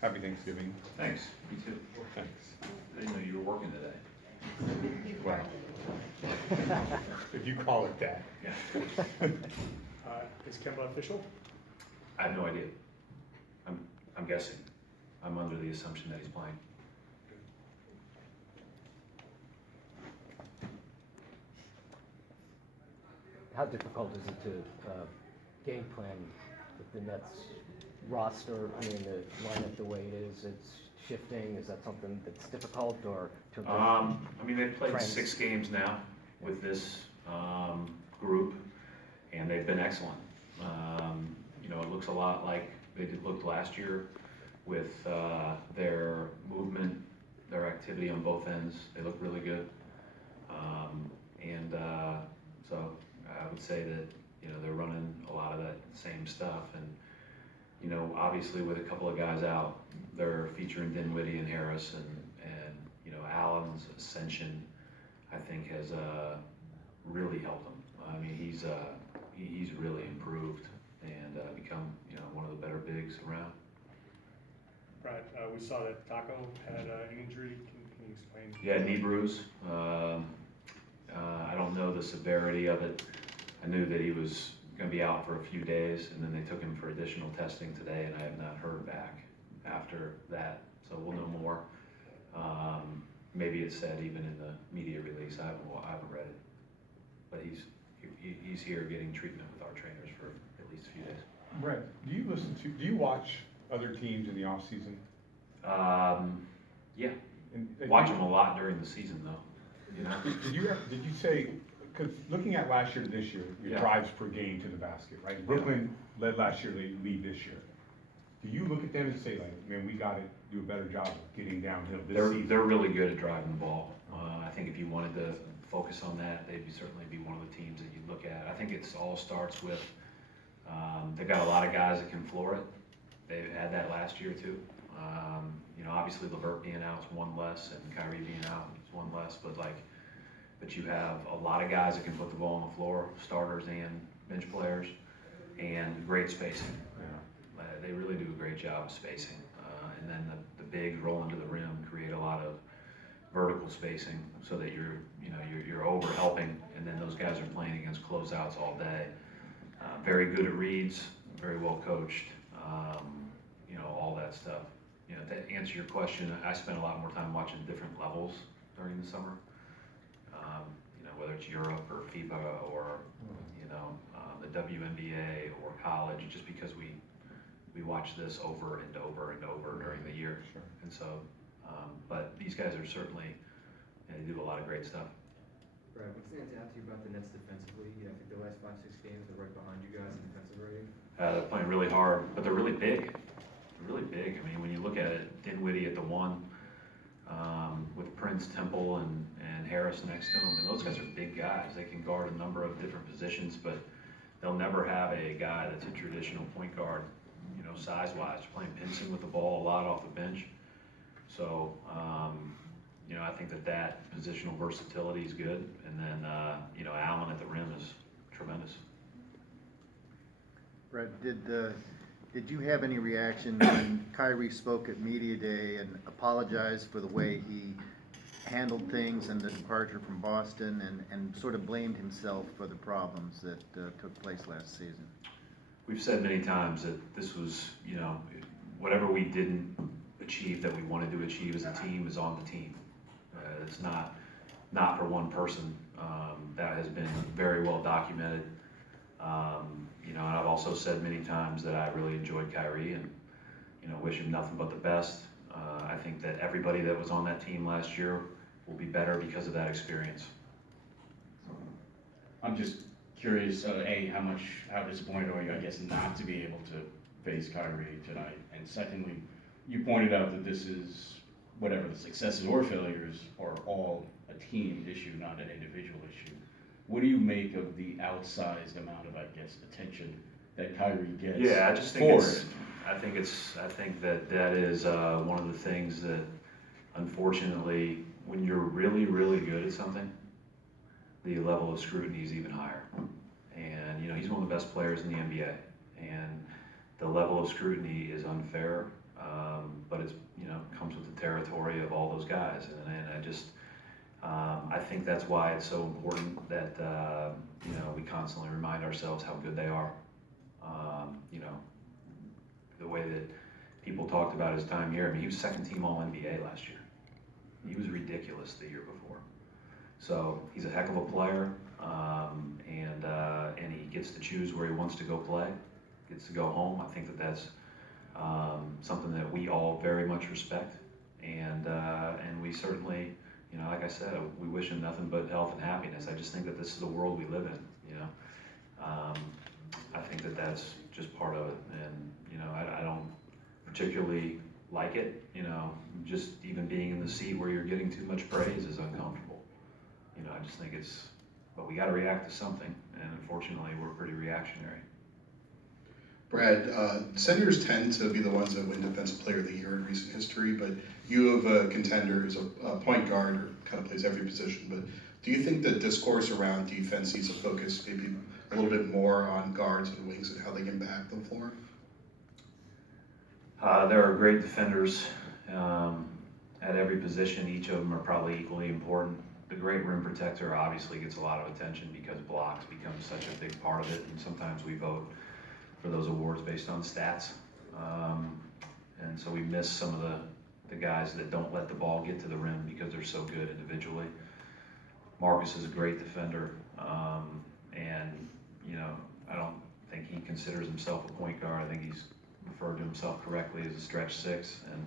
happy Thanksgiving. Thanks, me too. Thanks. I didn't know you were working today. Well, if you call it that. Yeah. Is Kemba official? I have no idea. I'm guessing. I'm under the assumption that he's playing. How difficult is it to game plan with the Nets roster? I mean, the lineup the way it is, it's shifting. Is that something that's difficult, or to I mean, they've played trends? 6 games now with this group, and they've been excellent. You know, it looks a lot like they looked last year with their movement, their activity on both ends. They look really good. So I would say that, you know, they're running a lot of that same stuff. And, you know, obviously with a couple of guys out, they're featuring Dinwiddie and Harris, and you know, Allen's ascension, I think, has really helped him. I mean, he's really improved and become, you know, one of the better bigs around. Brad, we saw that Taco had an injury. Can you explain? Yeah, knee bruise. I don't know the severity of it. I knew that he was going to be out for a few days, and then they took him for additional testing today, and I have not heard back after that. So we'll know more. Maybe it's said even in the media release. I haven't read it, but he's here getting treatment with our trainers for at least a few days. Brett, do you watch other teams in the off season? Yeah, And watch them a lot during the season though. You know. Did you say, because looking at last year to this year, your Yeah. drives per game to the basket, right? Brooklyn led last year, they lead this year. Do you look at them and say, like, man, we got to do a better job of getting downhill this season? They're really good at driving the ball. I think if you wanted to focus on that, they'd certainly be one of the teams that you'd look at. I think it all starts with they've got a lot of guys that can floor it. They had that last year too. You know, obviously LeVert being out is one less, and Kyrie being out is one less. But you have a lot of guys that can put the ball on the floor, starters and bench players, and great spacing. They really do a great job of spacing. And then the bigs roll into the rim, create a lot of vertical spacing, so that you're over helping, and then those guys are playing against closeouts all day. Very good at reads, very well coached. You know, all that stuff. You know, to answer your question, I spent a lot more time watching different levels during the summer. You know, whether it's Europe or FIBA or you know the WNBA or college, just because we watch this over and over and over during the year. Sure. And so, but these guys are certainly, they do a lot of great stuff. Right, what stands out to you about the Nets defensively? I think the last 5-6 games, they're right behind you guys in defensive rating. They're playing really hard, but they're really big. They're really big. I mean, when you look at it, Dinwiddie at the 1, with Prince, Temple, and Harris next to him, and those guys are big guys. They can guard a number of different positions, but they'll never have a guy that's a traditional point guard, you know, size-wise. They're playing Pinson with the ball a lot off the bench. So, you know, I think that positional versatility is good. And then, you know, Allen at the rim is tremendous. Brett, did you have any reaction when Kyrie spoke at Media Day and apologized for the way he handled things and the departure from Boston, and sort of blamed himself for the problems that took place last season? We've said many times that this was, you know, whatever we didn't achieve that we wanted to achieve as a team is on the team. It's not for one person. That has been very well documented. You know, and I've also said many times that I really enjoyed Kyrie and, you know, wish him nothing but the best. I think that everybody that was on that team last year will be better because of that experience. I'm just curious, how disappointed are you, I guess, not to be able to face Kyrie tonight? And secondly, you pointed out that this is, whatever the successes or failures are all a team issue, not an individual issue. What do you make of the outsized amount of, I guess, attention that Kyrie gets? Yeah, I just think I think that is one of the things that, unfortunately, when you're really, really good at something, the level of scrutiny is even higher. And, you know, he's one of the best players in the NBA, and the level of scrutiny is unfair. But it's, comes with the territory of all those guys. And I just, I think that's why it's so important that, we constantly remind ourselves how good they are. The way that people talked about his time here, I mean, he was second team All-NBA last year. He was ridiculous the year before. So he's a heck of a player, and he gets to choose where he wants to go play, gets to go home. I think that that's something that we all very much respect, and we certainly, like I said, we wish him nothing but health and happiness. I just think that this is the world we live in, I think that that's just part of it, and I don't particularly like it, just even being in the seat where you're getting too much praise is uncomfortable. I just think but we got to react to something, and unfortunately we're pretty reactionary. Brad, centers tend to be the ones that win Defensive Player of the Year in recent history, but you have a contender who's a point guard or kind of plays every position. But do you think the discourse around defense needs to focus maybe a little bit more on guards and wings and how they can back the floor? There are great defenders at every position. Each of them are probably equally important. The great rim protector obviously gets a lot of attention because blocks become such a big part of it, and sometimes we vote for those awards based on stats. And so we miss some of the guys that don't let the ball get to the rim because they're so good individually. Marcus is a great defender, and I don't think he considers himself a point guard. I think he's referred to himself correctly as a stretch six, and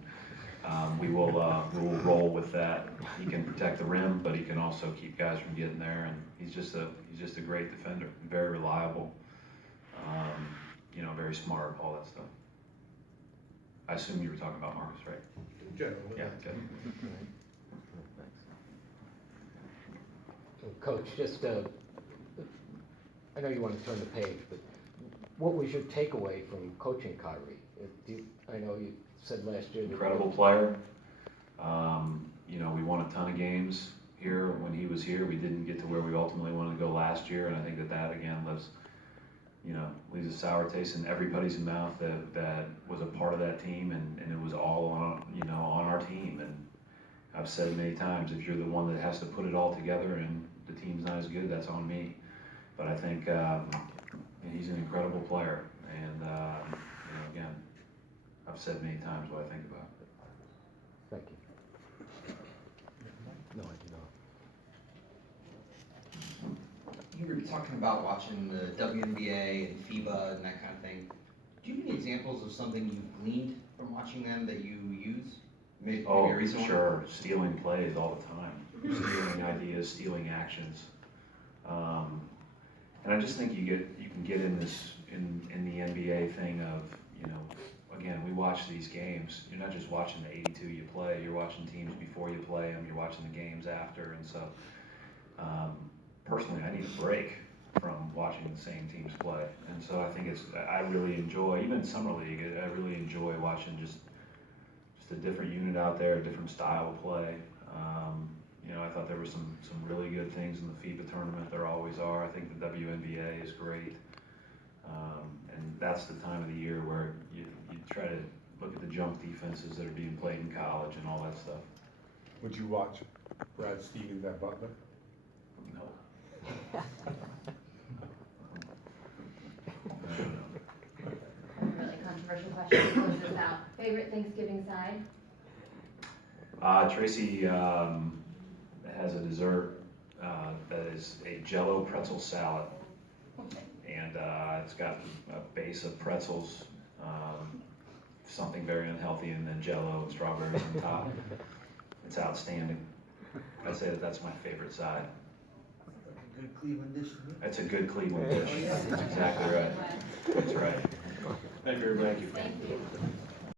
we will roll with that. He can protect the rim, but he can also keep guys from getting there, and he's just a great defender, very reliable, very smart, all that stuff. I assume you were talking about Marcus, right? Generally. Yeah, good. Coach, just, I know you want to turn the page, but what was your takeaway from coaching Kyrie? I know you said last year that... Incredible player. We won a ton of games here when he was here. We didn't get to where we ultimately wanted to go last year, and I think that again leaves a sour taste in everybody's mouth that was a part of that team, and it was all on our team. And I've said many times, if you're the one that has to put it all together and the team's not as good, that's on me. But I think he's an incredible player, and again, I've said many times what I think about it. Thank you. No, I do not. You were talking about watching the WNBA and FIBA and that kind of thing. Do you have any examples of something you've gleaned from watching them that you use? Maybe a recent one? Sure. Stealing plays all the time. Stealing ideas, stealing actions. And I just think you can get in this in the NBA thing of, again, we watch these games. You're not just watching the 82 you play, you're watching teams before you play them, you're watching the games after, and so personally I need a break from watching the same teams play. And so I think I really enjoy, even in Summer League, I really enjoy watching just a different unit out there, a different style of play. I thought there were some really good things in the FIBA tournament. There always are. I think the WNBA is great. And that's the time of the year where you try to look at the jump defenses that are being played in college and all that stuff. Would you watch Brad Stevens at Butler? No. Really controversial question to close this out. Favorite Thanksgiving side? Tracy has a dessert that is a Jell-O pretzel salad, and it's got a base of pretzels, something very unhealthy, and then Jell-O and strawberries on top. It's outstanding. I'd say that's my favorite side. Good Cleveland dish. It's a good Cleveland dish. That's exactly right. That's right. Thank you, everybody. Thank you.